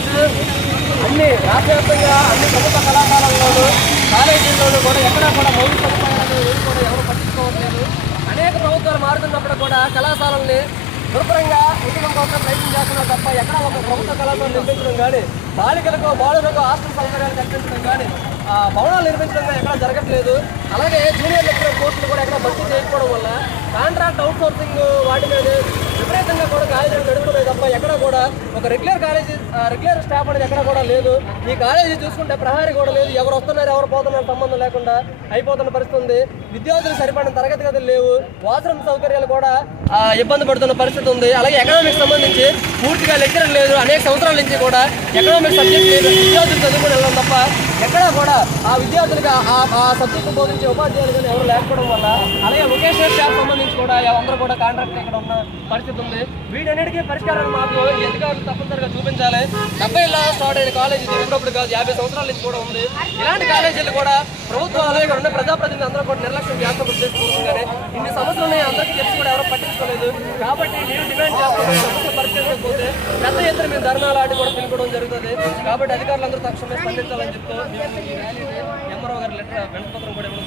ఈరోజు అన్ని రాష్ట్రవ్యాప్తంగా అన్ని ప్రభుత్వ కళాశాలల్లోనూ కాలేజీల్లోనూ కూడా ఎక్కడా కూడా మౌలిక సదుపాయాలు ఏవి కూడా ఎవరు పట్టించుకోవట్లేదు. అనేక ప్రభుత్వాలు మారుతున్నప్పుడు కూడా కళాశాలల్ని దుర్భరంగా ఉద్యమం కోసం ప్రయత్నం చేస్తున్నారు తప్ప ఎక్కడ ఒక ప్రభుత్వ కళాశాల నిర్మించడం కానీ బాలికలకు బాలులకు హాస్టల్ సౌకర్యాలు కల్పించడం కానీ భవనాలు నిర్మించడం కానీ ఎక్కడ జరగట్లేదు. అలాగే జూనియర్ లెక్చరర్ కోర్సులు కూడా ఎక్కడ భర్తీ చేయకపోవడం వల్ల కాంట్రాక్ట్ అవుట్ సోర్సింగ్ వాటి మీద విపరీతంగా కూడా కాలేజీలు నడుపుతున్నాయి తప్ప ఎక్కడ కూడా ఒక రెగ్యులర్ కాలేజీ రెగ్యులర్ స్టాఫ్ అనేది ఎక్కడ కూడా లేదు. ఈ కాలేజీ చూసుకుంటే ప్రహారీ కూడా లేదు. ఎవరు వస్తున్నారు ఎవరు పోతున్నారు సంబంధం లేకుండా అయిపోతున్న పరిస్థితి ఉంది విద్యార్థులు సరిపడిన తరగతి గదులు లేవు. వాష్రూమ్ సౌకర్యాలు కూడా ఇబ్బంది పడుతున్న పరిస్థితి ఉంది. అలాగే ఎకనామిక్స్ సంబంధించి పూర్తిగా లెక్చర్ లేదు. అనేక సంవత్సరాల నుంచి కూడా ఎకనామిక్స్ సబ్జెక్ట్ లేదు. విద్యార్థులు చదువుకుని వెళ్ళడం తప్ప ఎక్కడ కూడా ఆ విద్యార్థులకు ఆ సబ్జెక్టు బోధించే ఉపాధ్యాయులు కానీ ఎవరు లేకపోవడం వల్ల అలాగే వొకేషనల్ స్టాఫ్ సంబంధించి కూడా అందరూ కూడా కాంట్రాక్ట్ ఇక్కడ ఉన్న పరిస్థితి ఉంది. వీటన్నిటికీ పరిష్కారం మాకు ఈ తప్పనిసరిగా చూపించాలి. డెబ్బై ఏళ్ళ స్టార్ట్ అయిన కాలేజీ ఎప్పుడప్పుడు కాదు యాభై సంవత్సరాల నుంచి కూడా ఉంది. ఇలాంటి కాలేజీలు కూడా ప్రభుత్వం అలాగే ఇక్కడ ఉన్న ప్రజాప్రతినిధులు అందరూ కూడా నిర్లక్ష్యం చేస్తాం ఉద్దేశపూర్వకంగానే ఇన్ని సమస్యలు ఉన్నాయి అందరికీ తెలిసి కూడా ఎవరు పట్టించుకోలేదు. కాబట్టి నేను డిమాండ్ చేస్తాం సమస్య పరిష్కరించకపోతే పెద్ద ఎత్తున మేము ధర్నాలు ఆడి కూడా పిలుపుకోవడం జరుగుతుంది. కాబట్టి అధికారులందరూ తక్షణమే స్పందించాలని చెప్తూ మేము ఎంఆర్ఓ గారి లెటర్ వెనకపత్రం కూడా ఇవ్వడం